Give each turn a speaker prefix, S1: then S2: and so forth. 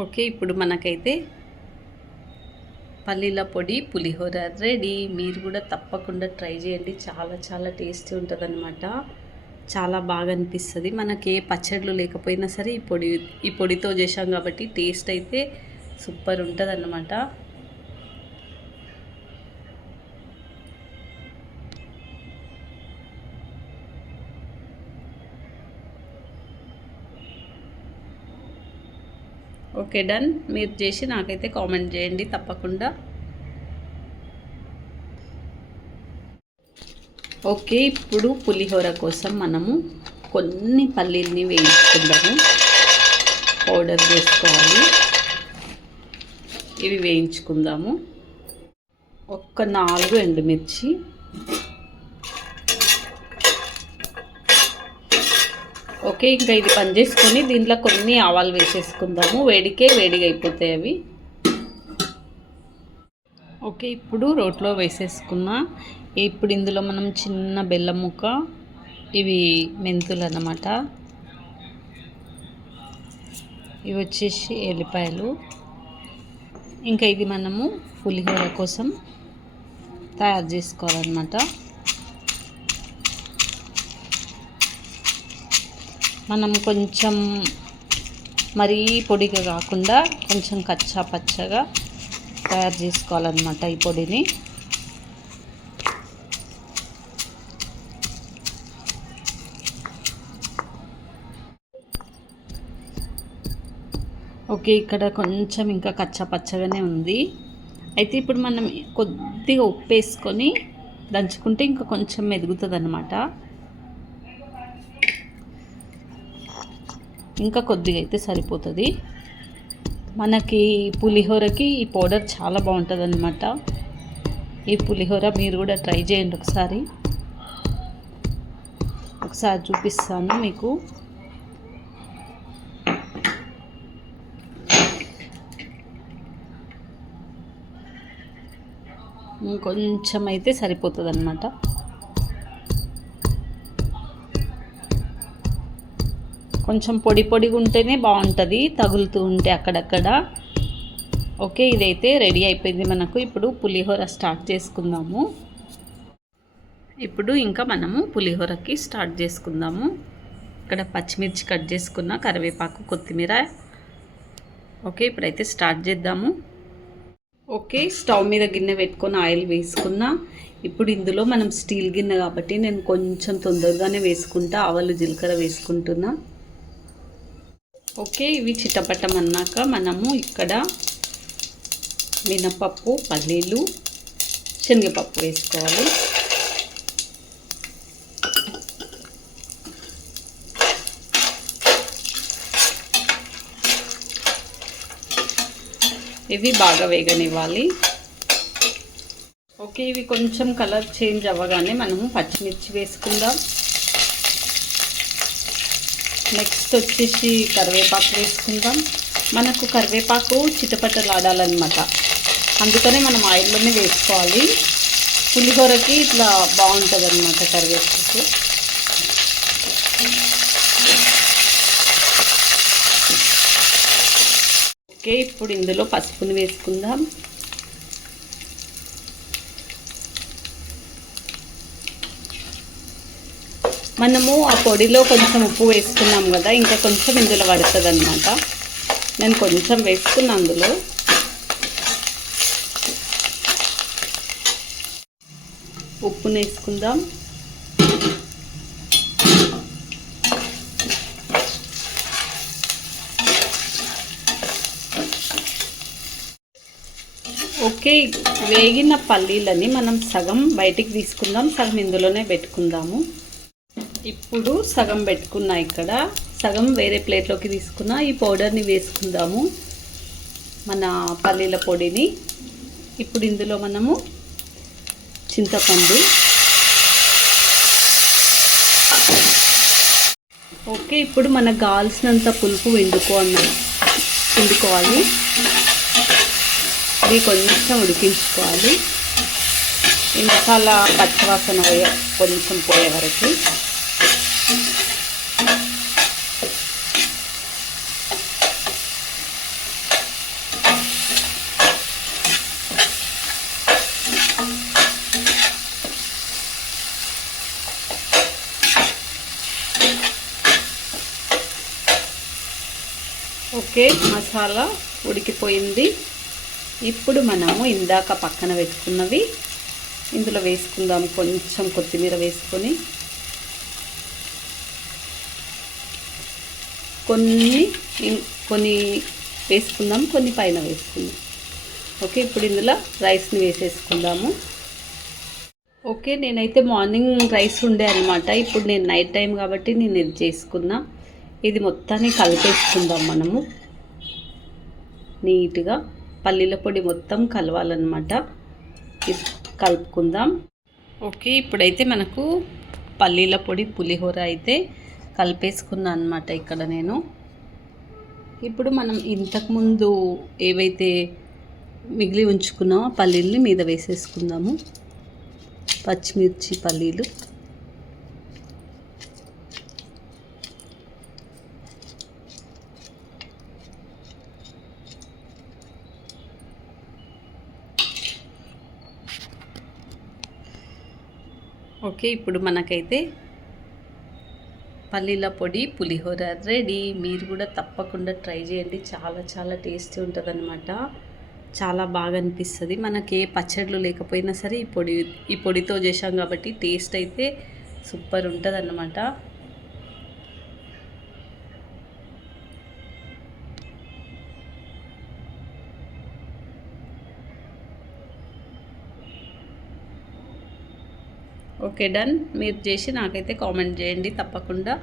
S1: Okay ఇప్పుడు మనకైతే పల్లీల పొడి పులిహోర రెడీ. మీరు కూడా తప్పకుండా ట్రై చేయండి. చాలా చాలా టేస్టీ ఉంటుంది చాలా బాగా అనిపిస్తుంది. మనకి ఏ పచ్చళ్ళు లేకపోయినా సరే ఈ పొడి ఈ పొడితో చేసాం కాబట్టి టేస్ట్ అయితే సూపర్ ఉంటుంది ఓకే డన్. మీరు చేసి నాకైతే కామెంట్ చేయండి తప్పకుండా. ఓకే ఇప్పుడు పులిహోర కోసం మనము కొన్ని పల్లీల్ని వేయించుకుందాము. పౌడర్ వేసుకోవాలి. ఇవి వేయించుకుందాము. ఒక్క నాలుగు ఎండుమిర్చి ఓకే ఇంకా ఇది పని చేసుకొని దీంట్లో కొన్ని ఆవాలు వేసేసుకుందాము. వేడికే వేడిగా అయిపోతాయి అవి. ఓకే ఇప్పుడు రోట్లో వేసేసుకున్నా. ఇప్పుడు ఇందులో మనం చిన్న బెల్లం ముక్క ఇవి మెంతులు అన్నమాట. ఇవి వచ్చేసి ఎల్లిపాయలు. ఇంకా ఇది మనము పులిహోర కోసం తయారు చేసుకోవాలన్నమాట. మనం కొంచెం మరీ పొడిగా కాకుండా కొంచెం కచ్చా పచ్చగా తయారు చేసుకోవాలన్నమాట ఈ పొడిని. ఓకే ఇక్కడ కొంచెం ఇంకా కచ్చా పచ్చగానే ఉంది. అయితే ఇప్పుడు మనం కొద్దిగా ఉప్పు వేసుకొని దంచుకుంటే ఇంకా కొంచెం మెదుగుతుంది అన్నమాట ఇంకా కొద్దిగా అయితే సరిపోతుంది. మనకి పులిహోరకి ఈ పౌడర్ చాలా బాగుంటుంది అనమాట ఈ పులిహోర మీరు కూడా ట్రై చేయండి ఒకసారి. ఒకసారి చూపిస్తాను మీకు. కొంచెం అయితే సరిపోతుంది అనమాట కొంచెం పొడి పొడిగా ఉంటేనే బాగుంటుంది తగులుతూ ఉంటే అక్కడక్కడ. ఓకే ఇదైతే రెడీ అయిపోయింది మనకు. ఇప్పుడు పులిహోర స్టార్ట్ చేసుకుందాము. ఇప్పుడు ఇంకా మనము పులిహోరకి స్టార్ట్ చేసుకుందాము. ఇక్కడ పచ్చిమిర్చి కట్ చేసుకున్న కరివేపాకు కొత్తిమీర. ఓకే ఇప్పుడైతే స్టార్ట్ చేద్దాము. ఓకే స్టవ్ మీద గిన్నె పెట్టుకొని ఆయిల్ వేసుకున్నా. ఇప్పుడు ఇందులో మనం స్టీల్ గిన్నె కాబట్టి నేను కొంచెం తొందరగానే వేసుకుంటా ఆవలు జీలకర్ర వేసుకుంటున్నా. ఓకే ఇవి చిట్టపట్టం అన్నాక మనము ఇక్కడ మినపప్పు పల్లీలు శనగపప్పు వేసుకోవాలి. ఇవి బాగా వేగనివ్వాలి. ఓకే ఇవి కొంచెం కలర్ చేంజ్ అవ్వగానే మనము పచ్చిమిర్చి వేసుకుందాం. నెక్స్ట్ వచ్చేసి కరివేపాకు వేసుకుందాం. మనకు కరివేపాకు చిటపటలాడాలన్నమాట. అందుకనే మనం ఆయిల్లోనే వేసుకోవాలి. పులిహోరకి ఇట్లా బాగుంటుంది అనమాట కరివేపాకు. ఓకే ఇప్పుడు ఇందులో పసుపుని వేసుకుందాం. మనము ఆ పొడిలో కొంచెం ఉప్పు వేసుకున్నాం కదా ఇంకా కొంచెం ఇందులో పడుతుంది అనమాట నేను కొంచెం వేసుకున్నా అందులో. ఉప్పు వేసుకుందాం. ఓకే వేగిన పల్లీలని మనం సగం బయటికి తీసుకుందాం సగం ఇందులోనే పెట్టుకుందాము. ఇప్పుడు సగం పెట్టుకున్నా ఇక్కడ. సగం వేరే ప్లేట్లోకి తీసుకున్న. ఈ పౌడర్ని వేసుకుందాము. మన పల్లీల పొడిని. ఇప్పుడు ఇందులో మనము చింతపండు. ఓకే ఇప్పుడు మనకు కావాల్సినంత పులుపు వండుకోన్న వండుకోవాలి ఇది కొంచెం ఉడికించుకోవాలి. ఈ మసాలా పచ్చివాసన పోయే కొంచెం పోయే వరకు. ఓకే మసాలా ఉడికిపోయింది. ఇప్పుడు మనము ఇందాక పక్కన పెట్టుకున్నవి ఇందులో వేసుకుందాము కొంచెం కొత్తిమీర వేసుకొని. కొన్ని కొన్ని వేసుకుందాం కొన్ని పైన వేసుకుందాం. ఓకే ఇప్పుడు ఇందులో రైస్ని వేసేసుకుందాము. ఓకే నేనైతే మార్నింగ్ రైస్ ఉండే అనమాట ఇప్పుడు నేను నైట్ టైం కాబట్టి నేను ఇది చేసుకున్నా. ఇది మొత్తాన్ని కలిపేసుకుందాం మనము. నీట్గా పల్లీల పొడి మొత్తం కలవాలన్నమాట. ఇది కలుపుకుందాం. ఓకే ఇప్పుడైతే మనకు పల్లీల పొడి పులిహోర అయితే కలిపేసుకున్నా అనమాట ఇక్కడ నేను. ఇప్పుడు మనం ఇంతకుముందు ఏవైతే మిగిలి ఉంచుకున్నామో పల్లీల్ని మీద వేసేసుకుందాము. పచ్చిమిర్చి పల్లీలు. ఓకే ఇప్పుడు మనకైతే పల్లీల పొడి పులిహోర రెడీ. మీరు కూడా తప్పకుండా ట్రై చేయండి. చాలా చాలా టేస్టీ ఉంటుందన్నమాట. చాలా బాగా అనిపిస్తుంది. మనకి ఏ పచ్చళ్ళు లేకపోయినా సరే ఈ పొడి ఈ పొడితో చేసాం కాబట్టి టేస్ట్ అయితే సూపర్ ఉంటుంది అన్నమాట ఓకే డన్. మీరు చేసి నాకైతే కామెంట్ చేయండి తప్పకుండా.